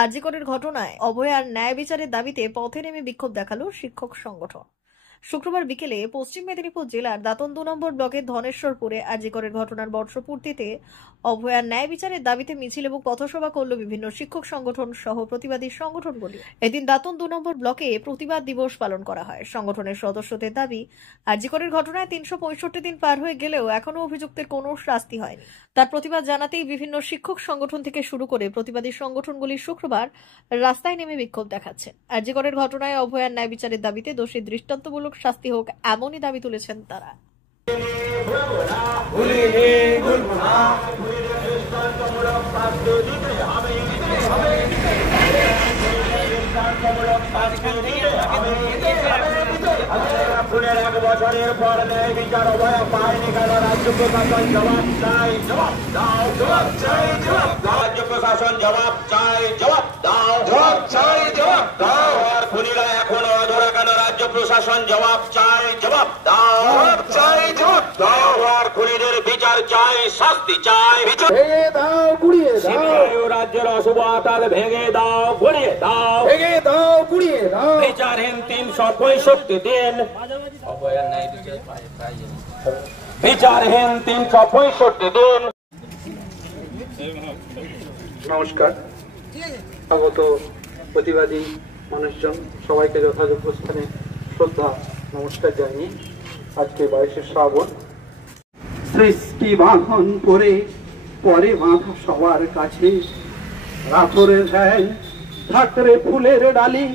আরজি করের ঘটনায় অভয়ার ন্যায় বিচারের দাবিতে পথে নেমে বিক্ষোভ দেখালো শিক্ষক সংগঠন। শুক্রবার বিকেলে পশ্চিম মেদিনীপুর জেলার দাঁতন 2 নম্বর ব্লকের ধনেশ্বরপুরে আরজি করের ঘটনার বর্ষপূর্তিতে অভয়ার ন্যায় বিচারের দাবিতে মিছিল এবং পথসভা করল বিভিন্ন শিক্ষক সংগঠন সহ প্রতিবাদী সংগঠনগুলি। এদিন দাঁতন 2 নম্বর ব্লকে প্রতিবাদ দিবস পালন করা হয়। সংগঠনের সদস্যদের দাবি, আরজি করের ঘটনায় 365 দিন পার হয়ে গেলেও এখনো অভিযুক্তের কোনো শাস্তি হয়নি। তার প্রতিবাদ জানাতেই বিভিন্ন শিক্ষক সংগঠন থেকে শুরু করে প্রতিবাদী সংগঠনগুলি শুক্রবার রাস্তায় নেমে বিক্ষোভ দেখাচ্ছে। আরজি করের ঘটনায় অভয়ার ন্যায় বিচারের দাবিতে দোষী দৃষ্টান্তমূলক শাস্তি হোক, এমনই দাবি তুলেছেন তারা। খুনের 1 বছরের পর ন্যায় বিচার অভয়া পায়নি কেন? রাজ্য প্রশাসন জবাব চাই, জবাব দাও, জবাব চাই, জবাব দাও। রাজ্য প্রশাসন জবাব চাই, জবাব দাও, জবাব চাই, জবাব দাও। আর খুনিরা এখনো অধরা কেন? রাজ্য প্রশাসন জবাব চাই, জবাব দাও, জবাব চাই, জবাব দাও। আর খুনিদের বিচার চাই, শাস্তি চাই। ভেঙে দাও, গুড়িয়ে দাও। রাজ্যের অশুভ আকার ভেঙে দাও, গুড়িয়ে দাও, ভেঙে দাও, গুড়িয়ে দাও। বিচারহীন 365 দিন, বিচারহীন 365 দিন। নমস্কার, আগত প্রতিবাদী মানুষজন সবাইকে যথাযোগ্য স্থানে শ্রদ্ধা নমস্কার জানিয়ে আজকে 22শে শ্রাবণ সৃষ্টি বাঁধন করে পরে বাঁধা সবার কাছে রাখরে ধ্যান থাকরে ফুলের ডালি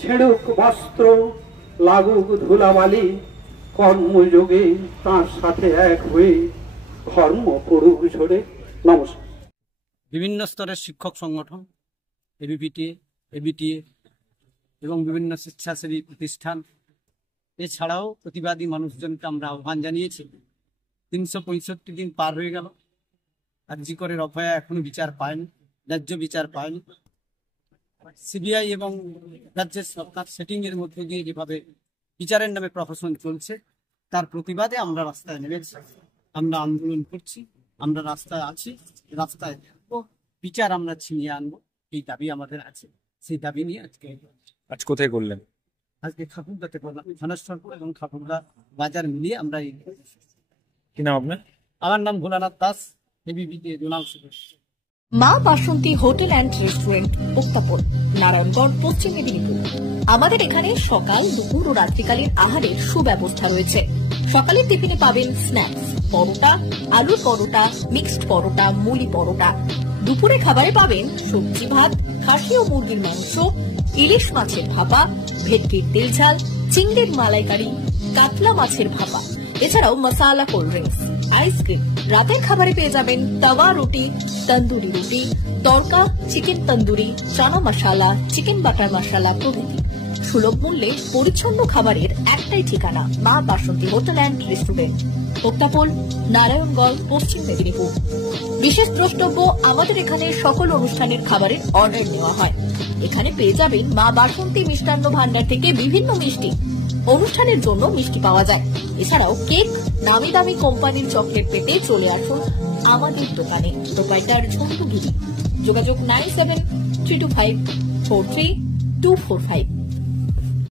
ছেড়ুক বস্ত্র লাগুক ধুলাবালি কর্মযোগে তার সাথে এক হয়ে ধর্ম পড়ুক ঝরে। নমস্কার। বিভিন্ন স্তরের শিক্ষক সংগঠন এবিটিএ এবং বিভিন্ন স্বেচ্ছাসেবী প্রতিষ্ঠান এছাড়াও প্রতিবাদী মানুষজনকে আমরা আহ্বান জানিয়েছি। 365 দিন পার হয়ে গেল, আরজি করের অভয়া এখনো বিচার পায়নি, ন্যায্য বিচার পায়নি। সিবিআই এবং রাজ্যের সরকার সেটিং এর মধ্যে দিয়ে যেভাবে বিচারের নামে প্রহসন চলছে, তার প্রতিবাদে আমরা রাস্তায় নেমেছি, আমরা আন্দোলন করছি, আমরা রাস্তায় আছি, রাস্তায় থাকবো, বিচার আমরা ছিনিয়ে আনবো, এই দাবি আমাদের আছে। সেই দাবি নিয়ে আজ কোথায় করলেন? আজকে খাকুরদাতে করলাম, ধনেশ্বরপুর এবং খাকুরদা বাজার মিলিয়ে আমরা এই। কি নাম আপনার? আমার নাম ভোলানাথ দাস, এবিপিতে জোনাল সদস্য। মা বাসন্তী হোটেল অ্যান্ড রেস্টুরেন্ট, উত্তাপন, নারায়ণগঞ্জ, পশ্চিম মেদিনীপুর। আমাদের এখানে সকাল, দুপুর ও রাত্রিকালীন আহারের সুব্যবস্থা রয়েছে। সকালের টিফিনে পাবেন স্ন্যাক্স, পরোটা, আলুর পরোটা, মিক্সড পরোটা, মুলি পরোটা। দুপুরে খাবারে পাবেন সবজি ভাত, খাসি ও মুরগির মাংস, ইলিশ মাছের ভাপা, ভেটকির তেল ঝাল, চিংড়ির মালাইকারি, কাতলা মাছের ভাপা, এছাড়াও মশালা কোল্ড ড্রিঙ্কস, আইসক্রিম। রাতের খাবারে পেয়ে যাবেন তাওয়া রুটি, তন্দুরি রুটি, তড়কা, চিকেন তন্দুরি, চানা মশালা, চিকেন বাটার মশালা প্রভৃতি। সুলভ মূল্যে পরিচ্ছন্ন খাবারের একটাই ঠিকানা, মা বাসন্তী হোটেল অ্যান্ড রেস্টুরেন্ট, উত্তাপন, নারায়ণগঞ্জ, পশ্চিম মেদিনীপুর। বিশেষ দ্রষ্টব্য, আমাদের এখানে সকল অনুষ্ঠানের খাবারের অর্ডার নেওয়া হয়। এখানে পেয়ে যাবেন মা বাসন্তী মিষ্টান্ন ভান্ডার থেকে বিভিন্ন মিষ্টি। অনুষ্ঠানের জন্য মিষ্টি পাওয়া যায়। এছাড়াও কেক, নামি দামি কোম্পানির চকলেট পেতে চলে আসুন আমাদের দোকানে। প্রোপাইটার ঝন্টু গিরি। যোগাযোগ 9732543245।